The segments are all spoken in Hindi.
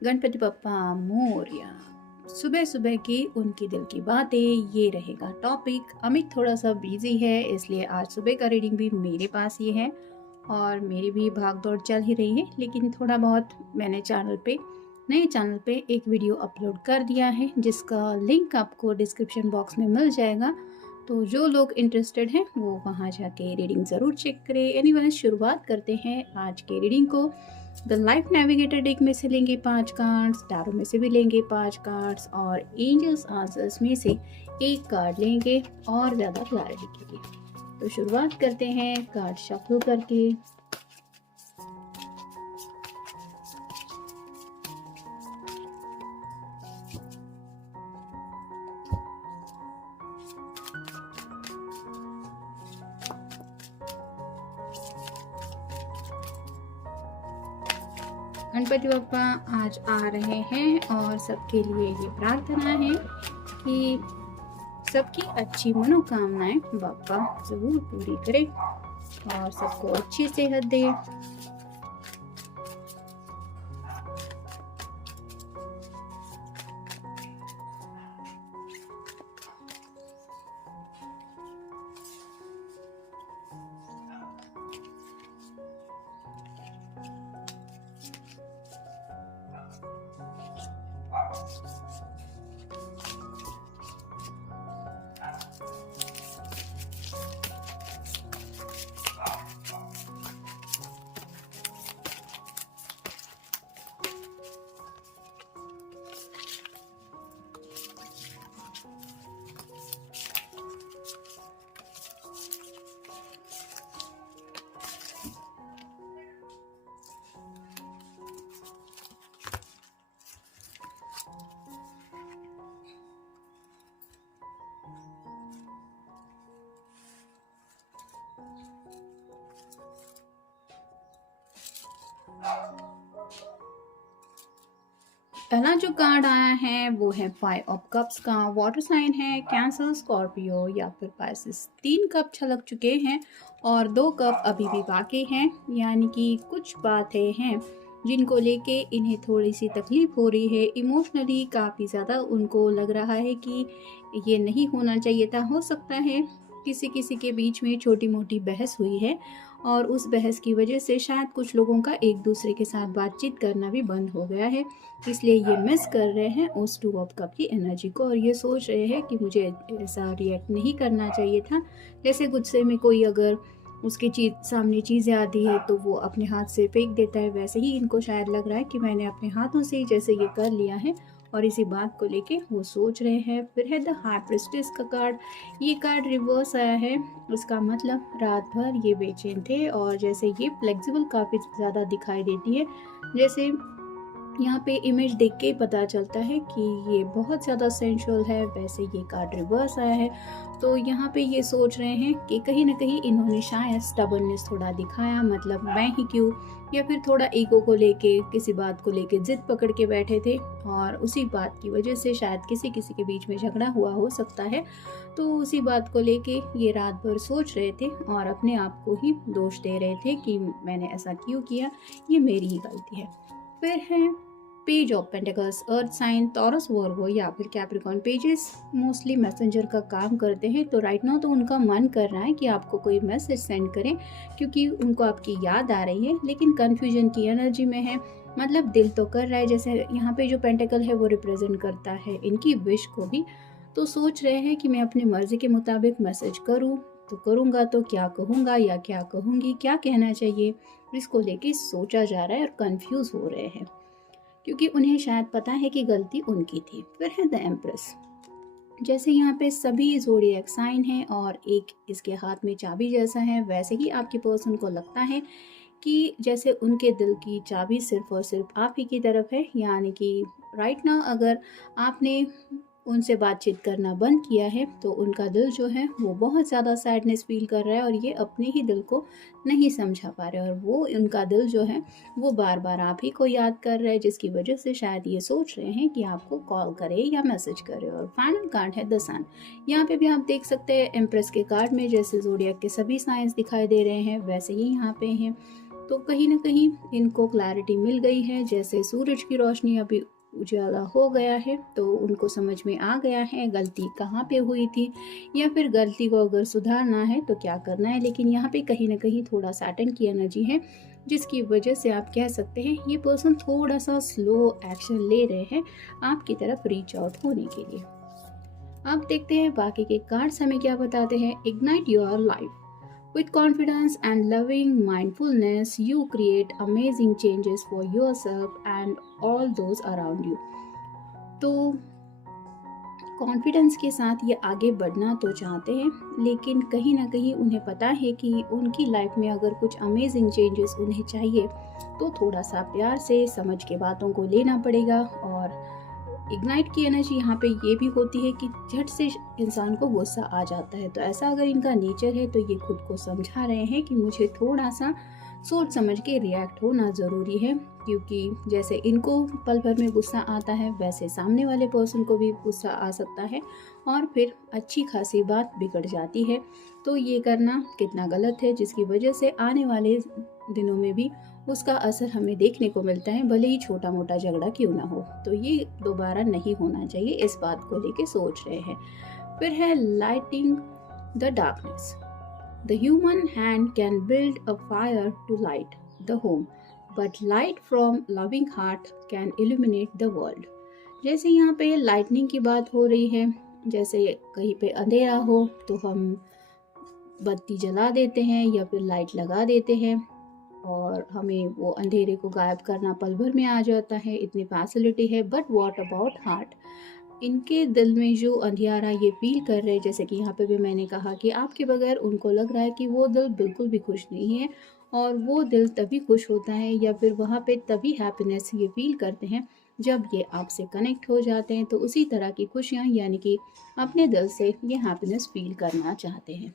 गणपति बप्पा मोरया। सुबह सुबह की उनकी दिल की बातें, ये रहेगा टॉपिक। अमित थोड़ा सा बिजी है, इसलिए आज सुबह का रीडिंग भी मेरे पास ही है और मेरी भी भाग दौड़ चल ही रही है। लेकिन थोड़ा बहुत मैंने नए चैनल पे एक वीडियो अपलोड कर दिया है, जिसका लिंक आपको डिस्क्रिप्शन बॉक्स में मिल जाएगा। तो जो लोग इंटरेस्टेड हैं वो वहाँ जाके रीडिंग ज़रूर चेक करें। एनीवेज, शुरुआत करते हैं आज के रीडिंग को। द लाइफ नेविगेटर डेक में से लेंगे 5 कार्ड्स, टैरो में से भी लेंगे 5 कार्ड्स और एंजल्स आंसर्स में से एक कार्ड लेंगे और ज़्यादा क्लैरिटी के लिए। तो शुरुआत करते हैं कार्ड शफल करके। गणपति बप्पा आज आ रहे हैं और सबके लिए ये प्रार्थना है कि सबकी अच्छी मनोकामनाएं बाप्पा जरूर पूरी करे और सबको अच्छी सेहत दे। पहला जो कार्ड आया है वो है 5 ऑफ कप्स का। वाटर साइन है, कैंसर, स्कॉर्पियो या फिर पाइसिस। 3 कप छलक चुके हैं और 2 कप अभी भी बाकी हैं, यानी कि कुछ बातें हैं जिनको लेके इन्हें थोड़ी सी तकलीफ हो रही है। इमोशनली काफ़ी ज़्यादा उनको लग रहा है कि ये नहीं होना चाहिए था। हो सकता है किसी किसी के बीच में छोटी मोटी बहस हुई है और उस बहस की वजह से शायद कुछ लोगों का एक दूसरे के साथ बातचीत करना भी बंद हो गया है, इसलिए ये मिस कर रहे हैं उस 2 ऑफ कप की एनर्जी को और ये सोच रहे हैं कि मुझे ऐसा रिएक्ट नहीं करना चाहिए था। जैसे गुस्से में कोई अगर उसके सामने चीज़ें आती है तो वो अपने हाथ से फेंक देता है, वैसे ही इनको शायद लग रहा है कि मैंने अपने हाथों से ही जैसे ये कर लिया है और इसी बात को लेके वो सोच रहे हैं। फिर है द हाई प्रिस्टेस का कार्ड। ये कार्ड रिवर्स आया है, इसका मतलब रात भर ये बेचैन थे और जैसे ये फ्लेक्सिबल काफ़ी ज़्यादा दिखाई देती है। जैसे यहाँ पे इमेज देख के पता चलता है कि ये बहुत ज़्यादा सेंशुअल है, वैसे ये कार्ड रिवर्स आया है। तो यहाँ पे ये सोच रहे हैं कि कहीं ना कहीं इन्होंने शायद स्टबर्ननेस थोड़ा दिखाया, मतलब मैं ही क्यों, या फिर थोड़ा ईगो को लेके किसी बात को लेके जिद पकड़ के बैठे थे और उसी बात की वजह से शायद किसी किसी के बीच में झगड़ा हुआ हो सकता है। तो उसी बात को लेके ये रात भर सोच रहे थे और अपने आप को ही दोष दे रहे थे कि मैंने ऐसा क्यों किया, ये मेरी ही गलती है। फिर है page of pentacles. Earth sign, Taurus, Virgo या फिर कैप्रिकॉर्न। पेजेस मोस्टली मैसेंजर का काम करते हैं, तो राइट नाउ तो उनका मन कर रहा है कि आपको कोई मैसेज सेंड करें क्योंकि उनको आपकी याद आ रही है, लेकिन कन्फ्यूजन की एनर्जी में है। मतलब दिल तो कर रहा है, जैसे यहाँ पे जो पेंटिकल है वो रिप्रेजेंट करता है इनकी विश को भी। तो सोच रहे हैं कि मैं अपनी मर्जी के मुताबिक मैसेज करूँ तो करूँगा, तो क्या कहूँगा या क्या कहूँगी, क्या कहना चाहिए, इसको लेके सोचा जा रहा है और कंफ्यूज हो रहे हैं क्योंकि उन्हें शायद पता है कि गलती उनकी थी। फिर है द एम्प्रेस। जैसे यहाँ पे सभी ज़ोडिएक साइन है और एक इसके हाथ में चाबी जैसा है, वैसे ही आपके पर्सन को लगता है कि जैसे उनके दिल की चाबी सिर्फ और सिर्फ आप ही की तरफ है। यानी कि राइट नाउ अगर आपने उनसे बातचीत करना बंद किया है तो उनका दिल जो है वो बहुत ज़्यादा सैडनेस फील कर रहा है और ये अपने ही दिल को नहीं समझा पा रहे और वो उनका दिल जो है वो बार बार आप ही को याद कर रहा है, जिसकी वजह से शायद ये सोच रहे हैं कि आपको कॉल करे या मैसेज करे। और फाइनल कार्ड है द सन। यहाँ पे भी आप देख सकते हैं एम्प्रेस के कार्ड में जैसे ज़ोडिएक के सभी साइंस दिखाई दे रहे हैं वैसे ही यहाँ पे हैं। तो कहीं ना कहीं इनको क्लैरिटी मिल गई है, जैसे सूरज की रोशनी अभी उजाला हो गया है, तो उनको समझ में आ गया है गलती कहाँ पे हुई थी, या फिर गलती को अगर सुधारना है तो क्या करना है। लेकिन यहाँ पे कहीं ना कहीं थोड़ा सैटर्न की एनर्जी है, जिसकी वजह से आप कह सकते हैं ये पर्सन थोड़ा सा स्लो एक्शन ले रहे हैं आपकी तरफ रीच आउट होने के लिए। अब देखते हैं बाकी के कार्ड्स हमें क्या बताते हैं। Ignite your life with confidence and loving mindfulness, you create amazing changes for yourself and all those around you. तो कॉन्फिडेंस के साथ ये आगे बढ़ना तो चाहते हैं, लेकिन कहीं ना कहीं उन्हें पता है कि उनकी लाइफ में अगर कुछ अमेजिंग चेंजेस उन्हें चाहिए तो थोड़ा सा प्यार से समझ के बातों को लेना पड़ेगा। और इग्नाइट की एनर्जी यहाँ पे ये भी होती है कि झट से इंसान को गुस्सा आ जाता है, तो ऐसा अगर इनका नेचर है तो ये खुद को समझा रहे हैं कि मुझे थोड़ा सा सोच समझ के रिएक्ट होना ज़रूरी है, क्योंकि जैसे इनको पल भर में गुस्सा आता है वैसे सामने वाले पर्सन को भी गुस्सा आ सकता है और फिर अच्छी खासी बात बिगड़ जाती है। तो ये करना कितना गलत है, जिसकी वजह से आने वाले दिनों में भी उसका असर हमें देखने को मिलता है, भले ही छोटा मोटा झगड़ा क्यों ना हो। तो ये दोबारा नहीं होना चाहिए, इस बात को लेके सोच रहे हैं। फिर है lighting the darkness. The human hand can build a fire to light the home, but light from loving heart can illuminate the world. जैसे यहाँ पे लाइटनिंग की बात हो रही है, जैसे कहीं पे अंधेरा हो तो हम बत्ती जला देते हैं या फिर लाइट लगा देते हैं और हमें वो अंधेरे को गायब करना पल भर में आ जाता है, इतनी फैसिलिटी है। But what about heart? इनके दिल में जो अंधियारा ये फील कर रहे हैं, जैसे कि यहाँ पे भी मैंने कहा कि आपके बगैर उनको लग रहा है कि वो दिल बिल्कुल भी खुश नहीं है, और वो दिल तभी खुश होता है या फिर वहाँ पे तभी हैप्पीनेस ये फील करते हैं जब ये आपसे कनेक्ट हो जाते हैं। तो उसी तरह की खुशियाँ, यानी कि अपने दिल से ये हैप्पीनेस फील करना चाहते हैं,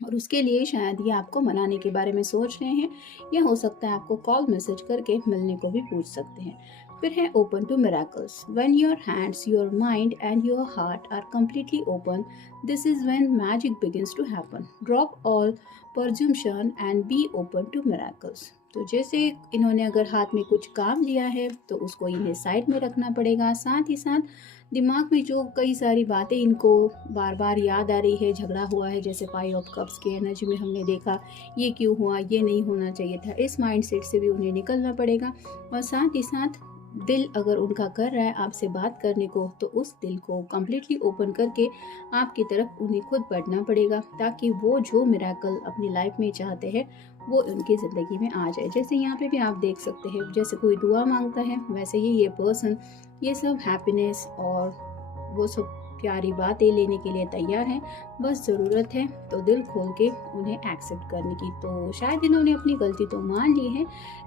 और उसके लिए शायद ये आपको मनाने के बारे में सोच रहे हैं, या हो सकता है आपको कॉल मैसेज करके मिलने को भी पूछ सकते हैं। फिर है open to miracles. When your hands, your mind and your heart are completely open, this is when magic begins to happen. Drop all presumption and be open to miracles. तो जैसे इन्होंने अगर हाथ में कुछ काम लिया है तो उसको इन्हें साइड में रखना पड़ेगा। साथ ही साथ दिमाग में जो कई सारी बातें इनको बार बार याद आ रही है, झगड़ा हुआ है, जैसे 5 ऑफ कप्स की एनर्जी में हमने देखा, ये क्यों हुआ, ये नहीं होना चाहिए था, इस माइंडसेट से भी उन्हें निकलना पड़ेगा। और साथ ही साथ दिल अगर उनका कर रहा है आपसे बात करने को, तो उस दिल को कम्प्लीटली ओपन करके आपकी तरफ उन्हें खुद बढ़ना पड़ेगा, ताकि वो जो मिराकल अपनी लाइफ में चाहते हैं वो उनकी ज़िंदगी में आ जाए। जैसे यहाँ पे भी आप देख सकते हैं, जैसे कोई दुआ मांगता है वैसे ही ये पर्सन ये सब हैप्पीनेस और वो सब प्यारी बातें लेने के लिए तैयार है। बस ज़रूरत है तो दिल खोल के उन्हें एक्सेप्ट करने की। तो शायद इन्होंने अपनी गलती तो मान ली है,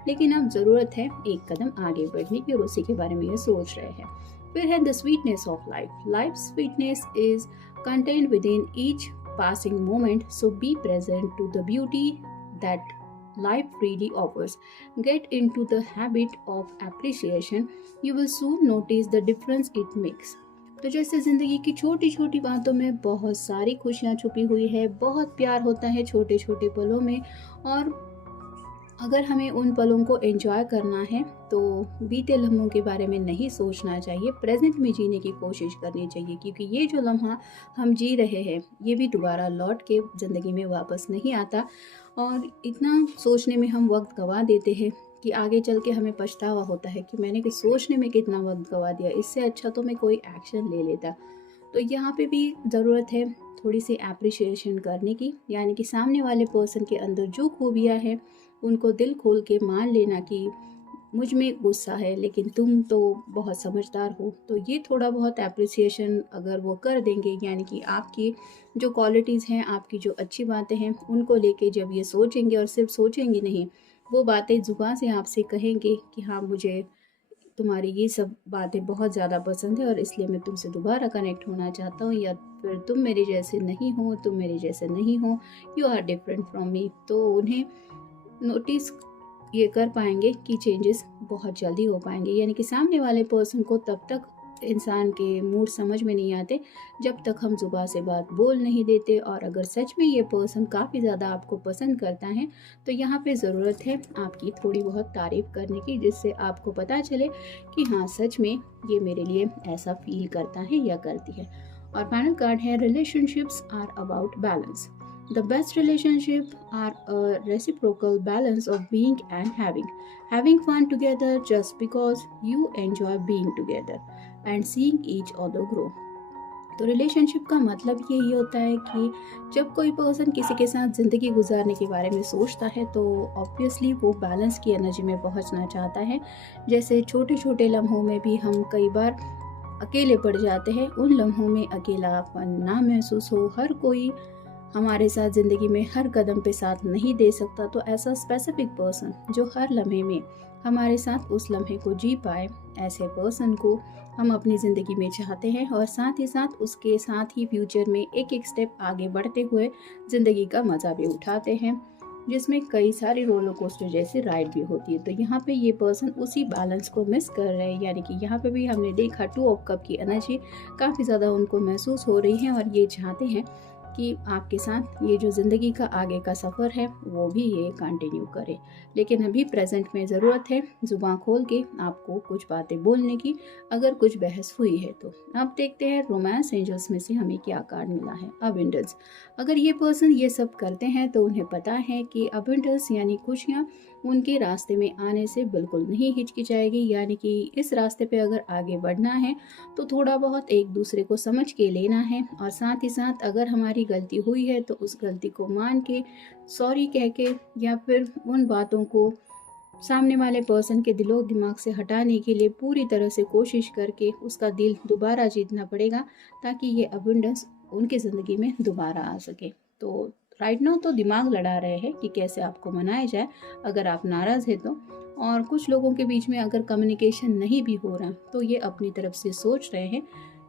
लेकिन अब ज़रूरत है एक कदम आगे बढ़ने की, और उसी के बारे में ये सोच रहे हैं। फिर है the sweetness of life. Life sweetness is contained with in each passing moment, so be present to the beauty that life really offers. Get into the habit of appreciation. You will soon notice the difference it makes. तो जैसे ज़िंदगी की छोटी छोटी बातों में बहुत सारी खुशियाँ छुपी हुई है, बहुत प्यार होता है छोटे छोटे पलों में, और अगर हमें उन पलों को एंजॉय करना है तो बीते लम्हों के बारे में नहीं सोचना चाहिए, प्रेजेंट में जीने की कोशिश करनी चाहिए, क्योंकि ये जो लम्हा हम जी रहे हैं ये भी दोबारा लौट के ज़िंदगी में वापस नहीं आता। और इतना सोचने में हम वक्त गंवा देते हैं कि आगे चल के हमें पछतावा होता है कि मैंने सोचने में कितना वक्त गंवा दिया, इससे अच्छा तो मैं कोई एक्शन ले लेता। तो यहाँ पे भी ज़रूरत है थोड़ी सी एप्रिशिएशन करने की, यानी कि सामने वाले पर्सन के अंदर जो खूबियाँ हैं उनको दिल खोल के मान लेना कि मुझ में गुस्सा है लेकिन तुम तो बहुत समझदार हो। तो ये थोड़ा बहुत एप्रिसिएशन अगर वो कर देंगे, यानी कि आपकी जो क्वालिटीज़ हैं, आपकी जो अच्छी बातें हैं, उनको लेके जब ये सोचेंगे, और सिर्फ सोचेंगे नहीं, वो बातें ज़ुबान से आपसे कहेंगे कि हाँ मुझे तुम्हारी ये सब बातें बहुत ज़्यादा पसंद है और इसलिए मैं तुमसे दोबारा कनेक्ट होना चाहता हूँ, या फिर तुम मेरे जैसे नहीं हो, तुम मेरे जैसे नहीं हो, you are different from me. तो उन्हें नोटिस ये कर पाएंगे कि चेंजेस बहुत जल्दी हो पाएंगे, यानी कि सामने वाले पर्सन को तब तक इंसान के मूड समझ में नहीं आते जब तक हम ज़ुबान से बात बोल नहीं देते। और अगर सच में ये पर्सन काफ़ी ज़्यादा आपको पसंद करता है तो यहाँ पे ज़रूरत है आपकी थोड़ी बहुत तारीफ़ करने की, जिससे आपको पता चले कि हाँ सच में ये मेरे लिए ऐसा फील करता है या करती है। और फाइनल कार्ड है relationships are about balance. The best relationships are a reciprocal balance of being and having. Having fun together just because you enjoy being together and seeing each other grow. तो रिलेशनशिप का मतलब यही होता है कि जब कोई पर्सन किसी के साथ ज़िंदगी गुजारने के बारे में सोचता है तो ऑब्वियसली वो बैलेंस की एनर्जी में पहुंचना चाहता है। जैसे छोटे छोटे लम्हों में भी हम कई बार अकेले पड़ जाते हैं, उन लम्हों में अकेलापन ना महसूस हो। हर कोई हमारे साथ ज़िंदगी में हर कदम पे साथ नहीं दे सकता, तो ऐसा स्पेसिफिक पर्सन जो हर लम्हे में हमारे साथ उस लम्हे को जी पाए, ऐसे पर्सन को हम अपनी ज़िंदगी में चाहते हैं। और साथ ही साथ उसके साथ ही फ्यूचर में एक एक स्टेप आगे बढ़ते हुए ज़िंदगी का मज़ा भी उठाते हैं, जिसमें कई सारी रोलर कोस्टर जैसी राइड भी होती है। तो यहाँ पे ये पर्सन उसी बैलेंस को मिस कर रहे हैं, यानी कि यहाँ पे भी हमने देखा 2 ऑफ कप की एनर्जी काफ़ी ज़्यादा उनको महसूस हो रही है और ये चाहते हैं कि आपके साथ ये जो ज़िंदगी का आगे का सफ़र है वो भी ये कंटिन्यू करे। लेकिन अभी प्रेजेंट में ज़रूरत है ज़ुबान खोल के आपको कुछ बातें बोलने की, अगर कुछ बहस हुई है तो। अब देखते हैं रोमांस एंजल्स में से हमें क्या कार्ड मिला है। अबंडेंस। अगर ये पर्सन ये सब करते हैं तो उन्हें पता है कि अबंडेंस यानी खुशियाँ उनके रास्ते में आने से बिल्कुल नहीं हिचकिचाएगी, यानी कि इस रास्ते पे अगर आगे बढ़ना है तो थोड़ा बहुत एक दूसरे को समझ के लेना है। और साथ ही साथ अगर हमारी गलती हुई है तो उस गलती को मान के सॉरी कह के या फिर उन बातों को सामने वाले पर्सन के दिलो दिमाग से हटाने के लिए पूरी तरह से कोशिश करके उसका दिल दोबारा जीतना पड़ेगा, ताकि ये अबंडेंस उनकी ज़िंदगी में दोबारा आ सके। तो राइट नाउ तो दिमाग लड़ा रहे हैं कि कैसे आपको मनाया जाए अगर आप नाराज़ हैं तो। और कुछ लोगों के बीच में अगर कम्युनिकेशन नहीं भी हो रहा तो ये अपनी तरफ से सोच रहे हैं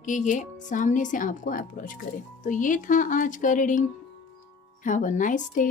कि ये सामने से आपको अप्रोच करें। तो ये था आज का reading. Have a nice day.